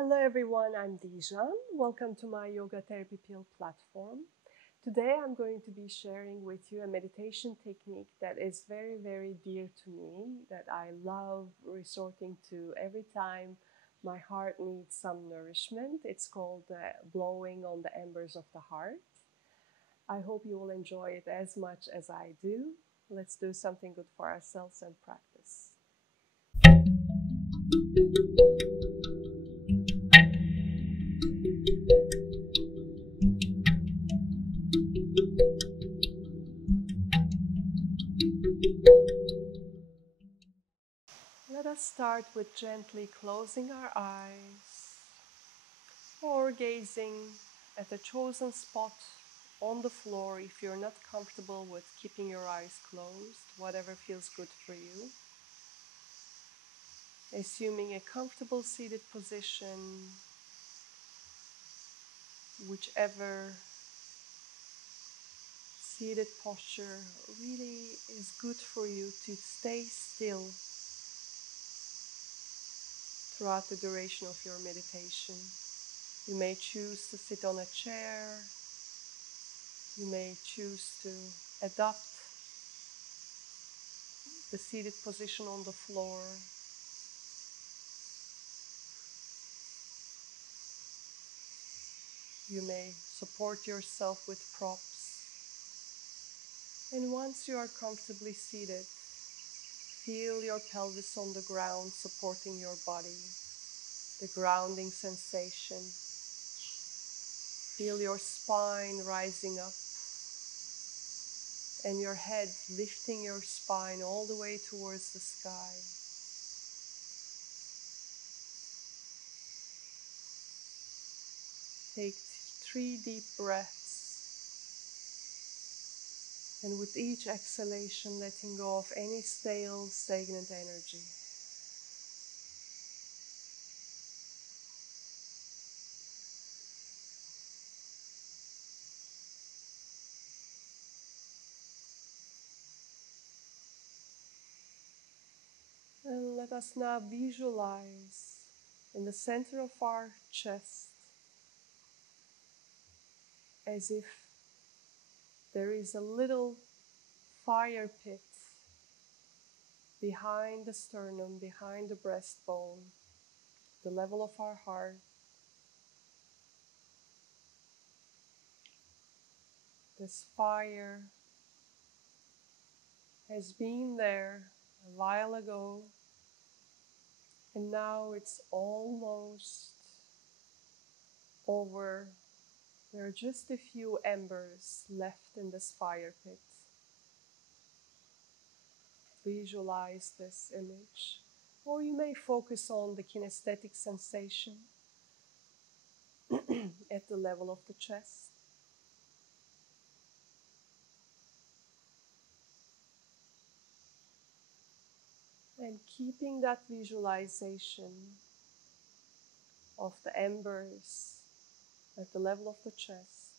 Hello everyone, I'm Dijan. Welcome to my Yoga Therapy Pill platform. Today I'm going to be sharing with you a meditation technique that is very, very dear to me, that I love resorting to every time my heart needs some nourishment. It's called blowing on the embers of the heart. I hope you will enjoy it as much as I do. Let's do something good for ourselves and practice. Let us start with gently closing our eyes or gazing at a chosen spot on the floor if you're not comfortable with keeping your eyes closed, whatever feels good for you. Assuming a comfortable seated position, whichever seated posture really is good for you to stay still throughout the duration of your meditation. You may choose to sit on a chair. You may choose to adopt the seated position on the floor. You may support yourself with props. And once you are comfortably seated, feel your pelvis on the ground supporting your body, the grounding sensation. Feel your spine rising up and your head lifting your spine all the way towards the sky. Take 3 deep breaths, and with each exhalation, letting go of any stale, stagnant energy. And let us now visualize in the center of our chest as if there is a little fire pit behind the sternum, behind the breastbone, the level of our heart. This fire has been there a while ago, and now it's almost over. There are just a few embers left in this fire pit. Visualize this image, or you may focus on the kinesthetic sensation at the level of the chest. And keeping that visualization of the embers at the level of the chest,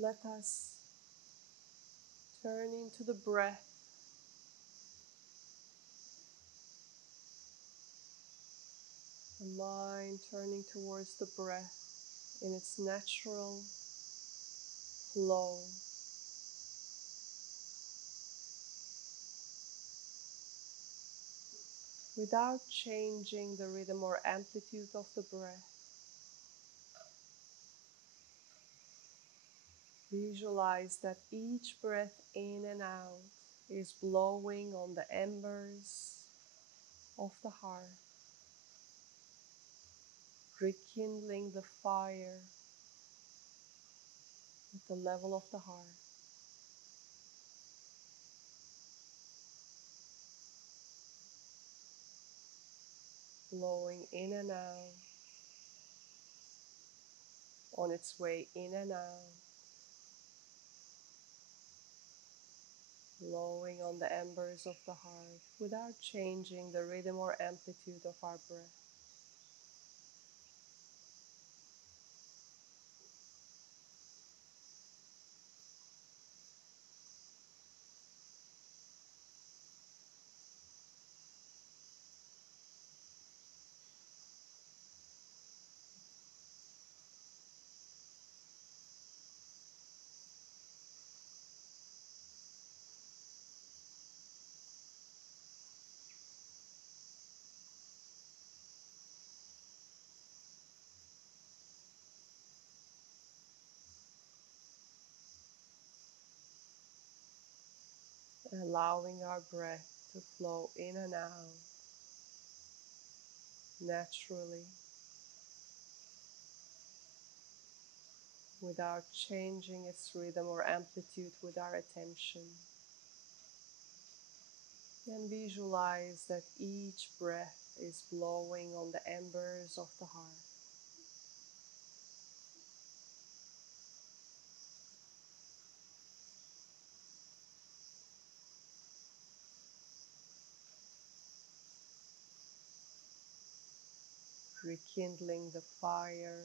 let us turn into the breath. The mind turning towards the breath in its natural flow. Without changing the rhythm or amplitude of the breath. Visualize that each breath in and out is blowing on the embers of the heart, rekindling the fire at the level of the heart. Blowing in and out, on its way in and out. Blowing on the embers of the heart without changing the rhythm or amplitude of our breath. allowing our breath to flow in and out naturally without changing its rhythm or amplitude with our attention. And visualize that each breath is blowing on the embers of the heart. Rekindling the fire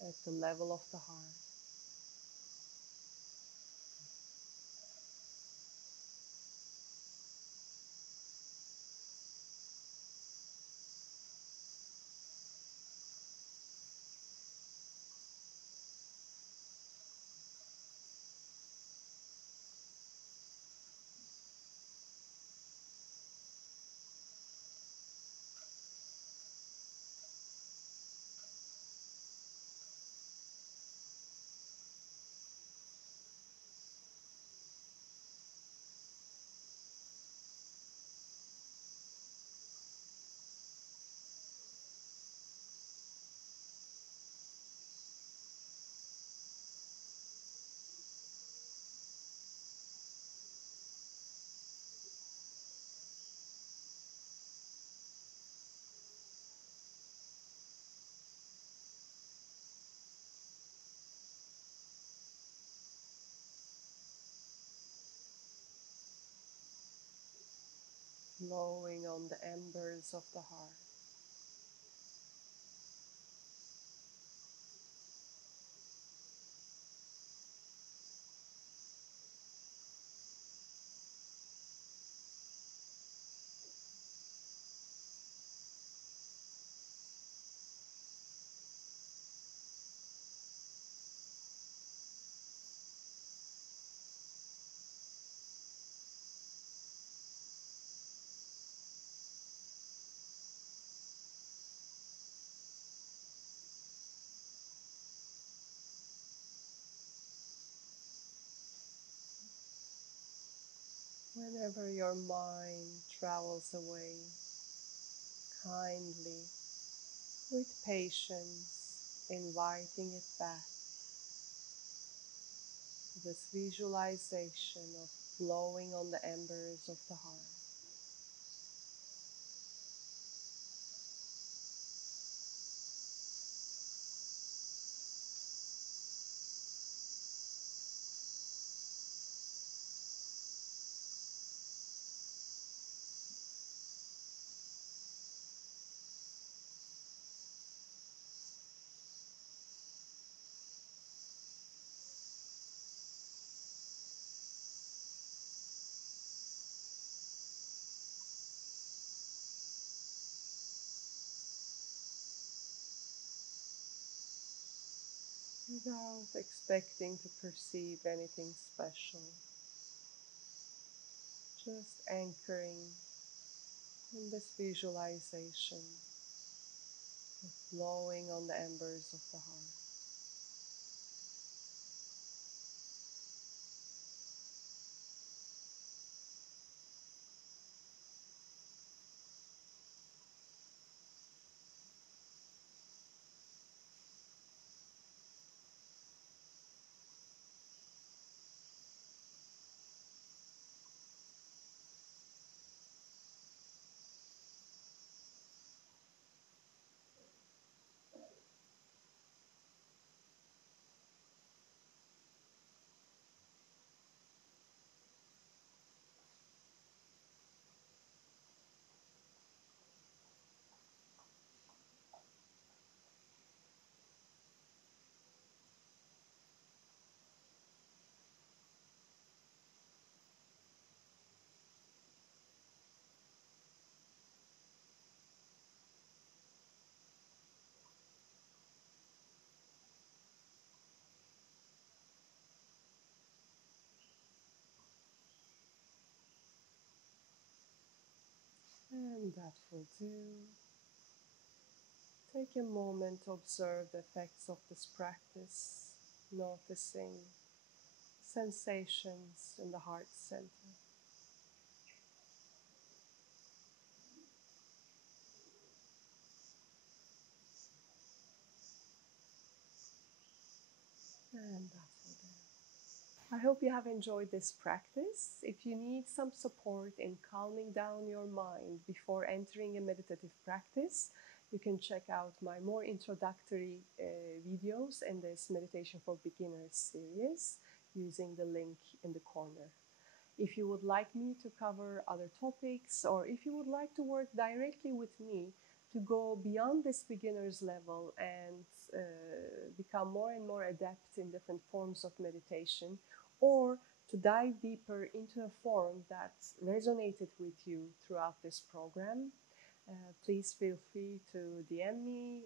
at the level of the heart. Blowing on the embers of the heart. Whenever your mind travels away, kindly, with patience, inviting it back to this visualization of blowing on the embers of the heart. Without expecting to perceive anything special, just anchoring in this visualization of blowing on the embers of the heart. And that will do. Take a moment to observe the effects of this practice, noticing sensations in the heart center. And that will do. I hope you have enjoyed this practice. If you need some support in calming down your mind before entering a meditative practice, you can check out my more introductory videos in this Meditation for Beginners series using the link in the corner. If you would like me to cover other topics, or if you would like to work directly with me to go beyond this beginner's level and become more and more adept in different forms of meditation, or to dive deeper into a form that resonated with you throughout this program, please feel free to DM me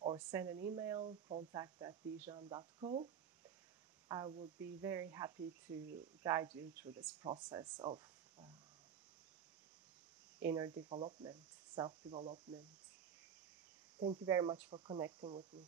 or send an email, contact@dijan.co. I would be very happy to guide you through this process of inner development, self-development. Thank you very much for connecting with me.